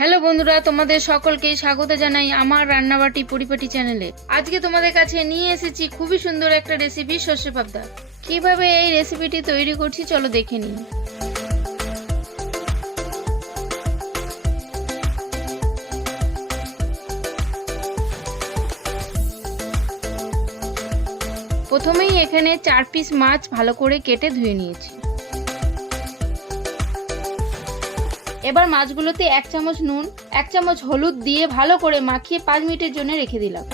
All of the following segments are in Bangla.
হ্যালো বন্ধুরা, তোমাদের সকলকে স্বাগত জানাই আমার রান্নাবাটি পরিপাটি চ্যানেলে। আজকে তোমাদের কাছে নিয়ে এসেছি খুবই সুন্দর একটা রেসিপি, সর্ষে পাবদা। কিভাবে এই রেসিপিটি তৈরি করছি চলো দেখে নিই। প্রথমেই এখানে 4 পিস মাছ ভালো করে কেটে ধুয়ে নিয়েছি। এবার মাছগুলোতে 1 চামচ নুন, 1 চামচ হলুদ দিয়ে ভালো করে মাখিয়ে 5 মিনিটের জন্য রেখে দিলাম।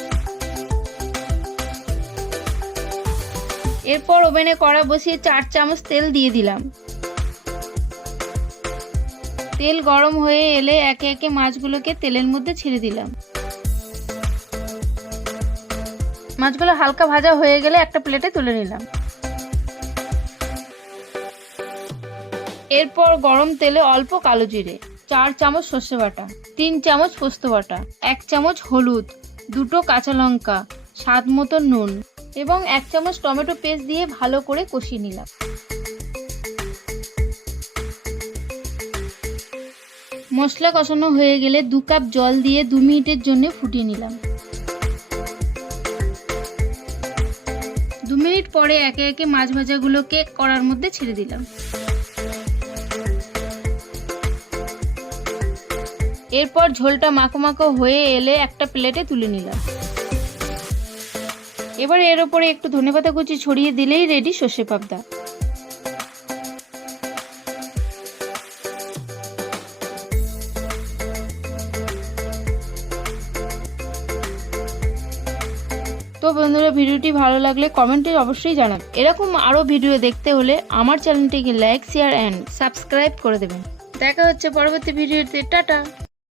এরপর ওভেনে কড়া বসিয়ে 4 চামচ তেল দিয়ে দিলাম। তেল গরম হয়ে এলে একে একে মাছগুলোকে তেলের মধ্যে ছেড়ে দিলাম। মাছগুলো হালকা ভাজা হয়ে গেলে একটা প্লেটে তুলে নিলাম। এরপর গরম তেলে অল্প কালো জিরে, 4 চামচ সর্ষে বাটা, 3 চামচ পোস্ত বাটা, 1 চামচ হলুদ, 2টো কাঁচা লঙ্কা, স্বাদ মতো নুন এবং 1 চামচ টমেটো পেস্ট দিয়ে ভালো করে কষিয়ে নিলাম। মশলা কষানো হয়ে গেলে 2 কাপ জল দিয়ে 2 মিনিটের জন্য ফুটিয়ে নিলাম। 2 মিনিট পরে একে একে মাছ ভাজাগুলোকে কড়ার মধ্যে ছেড়ে দিলাম। এরপর ঝোলটা মাখো মাখো হয়ে এলে একটা প্লেটে তুলে নিলাম। এবার এর উপরে একটু ধনেপাতা কুচি ছড়িয়ে দিলেই রেডি সর্ষে পাবদা। তো বন্ধুরা, ভিডিওটি ভালো লাগলে কমেন্টে অবশ্যই জানাবেন। এরকম আরো ভিডিও দেখতে হলে আমার চ্যানেলটিকে লাইক, শেয়ার এন্ড সাবস্ক্রাইব করে দেবেন। দেখা হচ্ছে পরবর্তী ভিডিওতে। টাটা।